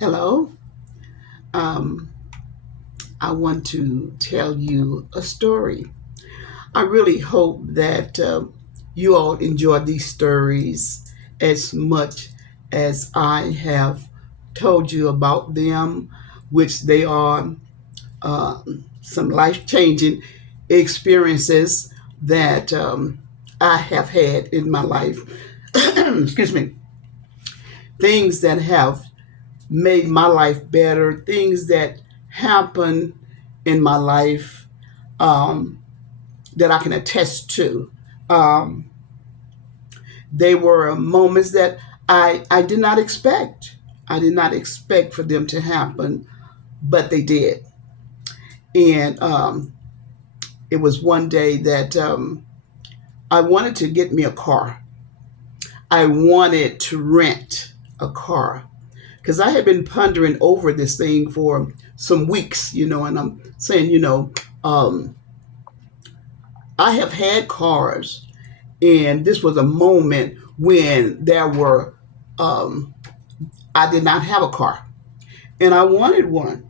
Hello. Um, I want to tell you a story. I really hope that you all enjoy these stories as much as I have told you about them, which they are uh, some life changing experiences that I have had in my life. Excuse me. Things that have made my life better, things that happen in my life um, that I can attest to. Um, they were moments that I did not expect. I did not expect for them to happen, but they did. And it was one day that I wanted to get me a car. I wanted to rent a car because I had been pondering over this thing for some weeks, and I'm saying, um, I have had cars, and this was a moment when um, I did not have a car, and I wanted one.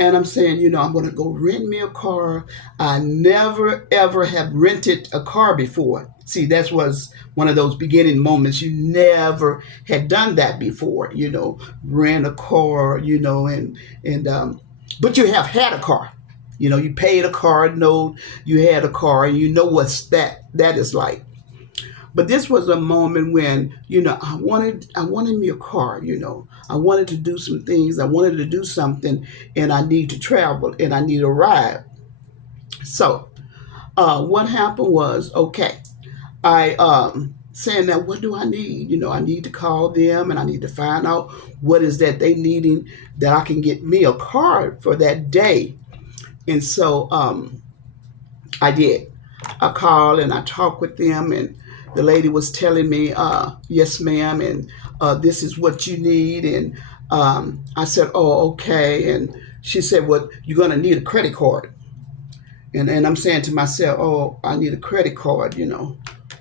And I'm saying, I'm going to go rent me a car. I never ever have rented a car before. See, that was one of those beginning moments. You never had done that before, rent a car, and but you have had a car. You paid a car note, you had a car, and you know what's that is like. But this was a moment when I wanted me a car. I wanted to do some things. I wanted to do something, and I need to travel, and I need a ride. So what happened was, okay, I saying that, what do I need? I need to call them, and I need to find out what is that they needing, that I can get me a car for that day. And so I did. I called and I talked with them, and the lady was telling me, "Yes, ma'am, and this is what you need." And I said, "Oh, okay." And she said, "Well, you're going to need a credit card." And I'm saying to myself, "Oh, I need a credit card." I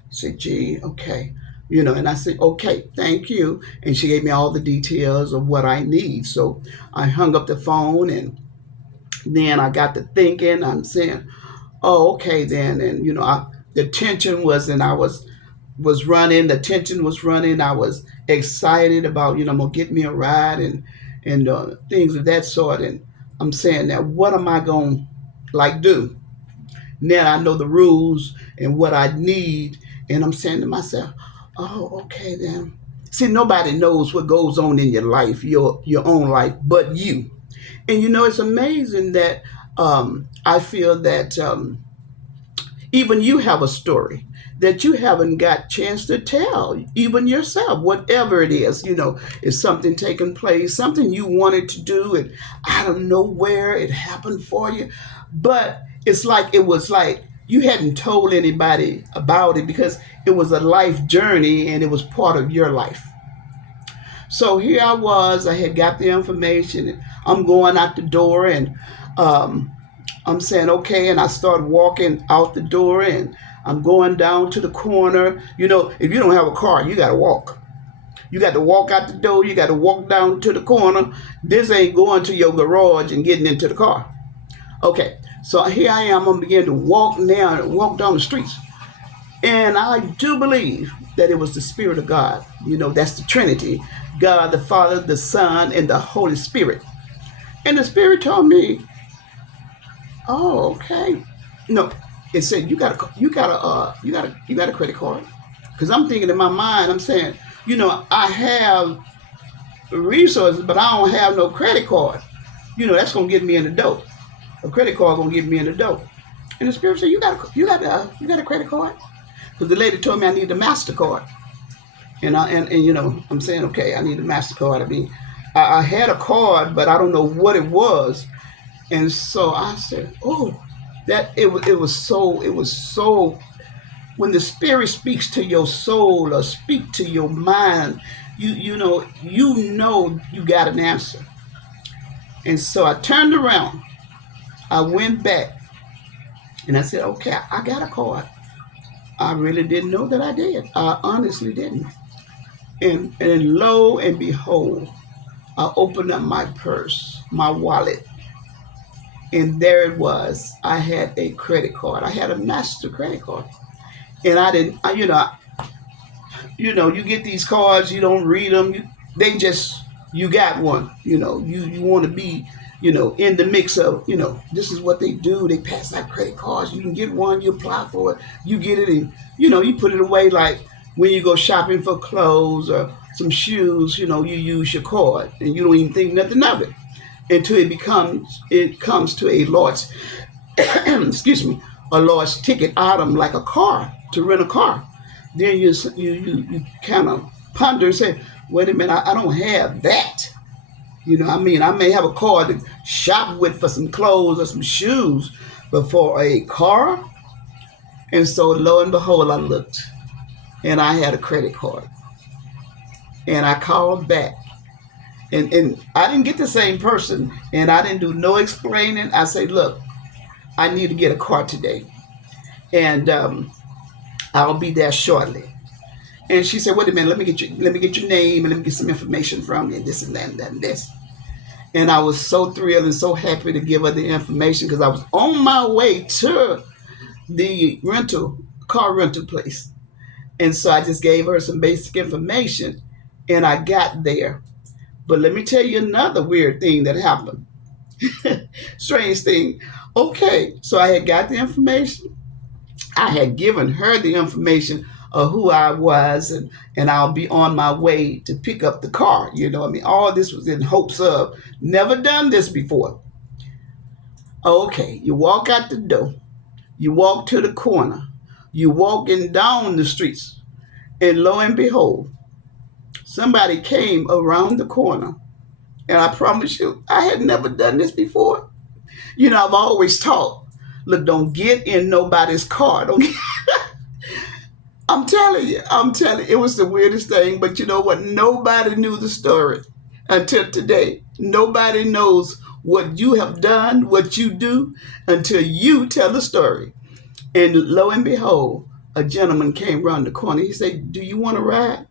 said, "Gee, okay." And I said, "Okay, thank you." And she gave me all the details of what I need. So I hung up the phone, and then I got to thinking. I'm saying, "Oh, okay then." And the tension was, and I was running. The tension was running. I was excited about, I'm gonna get me a ride, and things of that sort. And I'm saying, now what am I gonna like do? Now I know the rules and what I need, and I'm saying to myself, "Oh, okay then." See, nobody knows what goes on in your life, your own life, but you. And it's amazing that I feel that even you have a story that you haven't got chance to tell, even yourself, whatever it is. Is something taking place, something you wanted to do, and I don't know where it happened for you, but it was like you hadn't told anybody about it because it was a life journey and it was part of your life. So here I was, I had got the information, and I'm going out the door, and um, I'm saying, okay, and I start walking out the door, and I'm going down to the corner. If you don't have a car, you got to walk. You got to walk out the door. You got to walk down to the corner. This ain't going to your garage and getting into the car. Okay, so here I am. I'm beginning to walk now, walk down the streets. And I do believe that it was the Spirit of God. That's the Trinity: God, the Father, the Son, and the Holy Spirit. And the Spirit told me, "Oh, okay." No, it said you got a credit card. Because I'm thinking in my mind, I'm saying, I have resources, but I don't have no credit card. That's gonna get me in the dough. A credit card gonna get me in the dough. And the Spirit said, you got a credit card?" Because the lady told me I need a Mastercard. And I'm saying, okay, I need a Mastercard. I mean, I had a card, but I don't know what it was. And so I said, "Oh, that it was so when the Spirit speaks to your soul or speak to your mind, you know you got an answer." And so I turned around, I went back, and I said, "Okay, I got a card." I really didn't know that I did. I honestly didn't. And lo and behold, I opened up my purse, my wallet, and there it was. I had a credit card. I had a Master credit card, and I didn't. You get these cards, you don't read them. They just you got one. You want to be in the mix of this is what they do. They pass out credit cards. You can get one. You apply for it. You get it, and you put it away like when you go shopping for clothes or some shoes. You use your card and you don't even think nothing of it until it comes to a large excuse me, a large ticket item like a car to rent a car. Then you kind of ponder and say, wait a minute, I don't have that. I may have a car to shop with for some clothes or some shoes, but for a car. And so lo and behold, I looked and I had a credit card, and I called back. And I didn't get the same person, and I didn't do no explaining. I say, look, I need to get a car today, and I'll be there shortly. And she said, wait a minute, let me get your name and let me get some information from you, and this and that and that and this. And I was so thrilled and so happy to give her the information because I was on my way to the car rental place. And so I just gave her some basic information, and I got there. But let me tell you another weird thing that happened. Strange thing. Okay, so I had got the information. I had given her the information of who I was, and I'll be on my way to pick up the car. All this was in hopes of never done this before. Okay, you walk out the door, you walk to the corner, you walking down the streets, and lo and behold, somebody came around the corner. And I promise you, I had never done this before. I've always taught, look, don't get in nobody's car. Don't get, I'm telling you, it was the weirdest thing. But you know what? Nobody knew the story until today. Nobody knows what you have done, what you do, until you tell the story. And lo and behold, a gentleman came around the corner. He said, do you want to ride?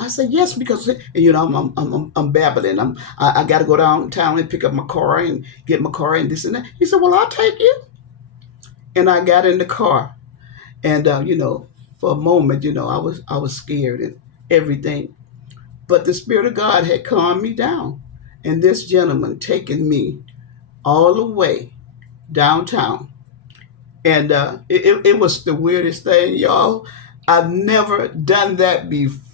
I said yes because I'm babbling. I got to go downtown and pick up my car and get my car and this and that. He said, "Well, I'll take you." And I got in the car, and for a moment, I was scared and everything. But the Spirit of God had calmed me down, and this gentleman taken me all the way downtown, and it was the weirdest thing, y'all. I've never done that before.